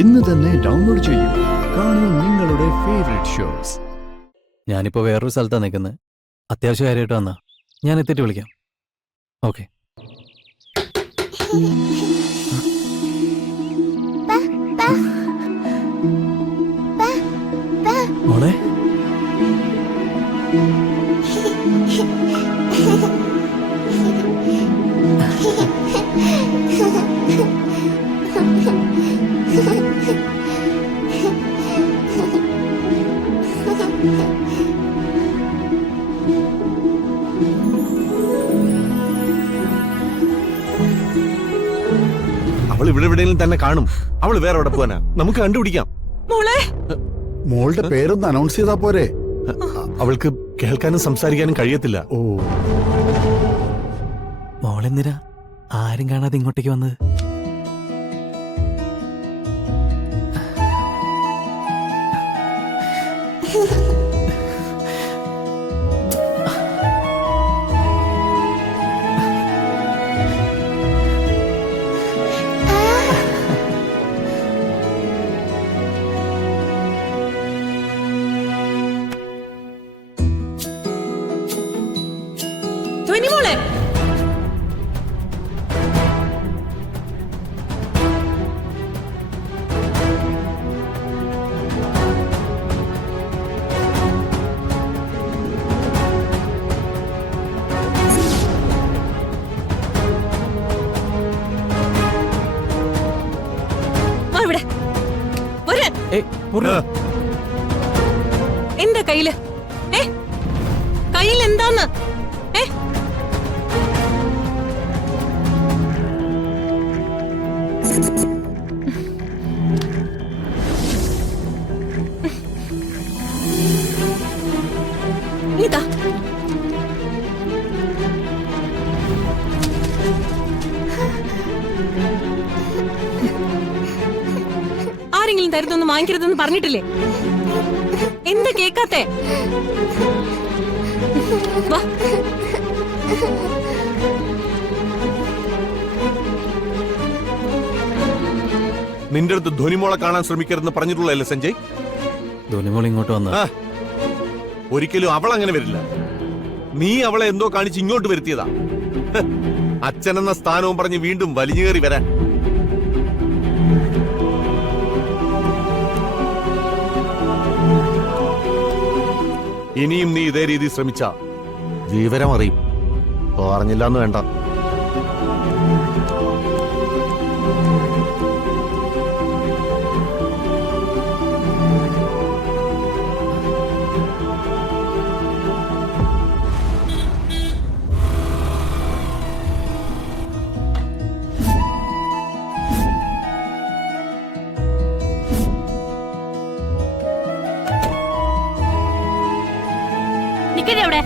ഇന്ന് തന്നെ ഡൗൺലോഡ് ചെയ്യൂ. കാണൂ നിങ്ങളുടെ ഫേവറേറ്റ് ഷോസ്. ഞാനിപ്പോ വേറൊരു സ്ഥലത്താണ് നിൽക്കുന്നത്. അത്യാവശ്യ കാര്യമായിട്ട് വന്നാ ഞാൻ എത്തിയിട്ട് വിളിക്കാം. ഓക്കെ. മോളെ അവൾ ഇവിടെ എവിടെയെങ്കിലും തന്നെ കാണും. അവള് വേറെ എവിടെ പോവാനാ? നമുക്ക് കണ്ടുപിടിക്കാം. മോളുടെ പേരൊന്ന് അനൗൺസ് ചെയ്താ പോരെ? അവൾക്ക് കേൾക്കാനും സംസാരിക്കാനും കഴിയത്തില്ല. ഓ, മോളെന്തിനാ ആരും കാണാതെ ഇങ്ങോട്ടേക്ക് വന്നത്? മോളെ എന്താ കയ്യില്? കയ്യിൽ എന്താന്ന്? ഇതാ ആരെങ്കിലും തരുന്നൊന്നും വാങ്ങിക്കരുതെന്ന് പറഞ്ഞിട്ടില്ലേ? എന്താ കേക്കാത്തെ? വാ. നിന്റെ അടുത്ത് ധ്വനിമോളെ കാണാൻ ശ്രമിക്കരുതെന്ന് പറഞ്ഞിട്ടുള്ളതല്ലേ സഞ്ജയ്? ധോനിമോൾ ഇങ്ങോട്ട് വന്ന ഒരിക്കലും അവൾ അങ്ങനെ വരില്ല. നീ അവളെ എന്തോ കാണിച്ച് ഇങ്ങോട്ട് വരുത്തിയതാ. അച്ഛനെന്ന സ്ഥാനവും പറഞ്ഞ് വീണ്ടും വലിഞ്ഞുകയറി വരാൻ. ഇനിയും നീ ഇതേ രീതി ശ്രമിച്ച വിവരം അറിയും. പറഞ്ഞില്ലാന്ന് വേണ്ട. നിക്കടെ അവിടെ.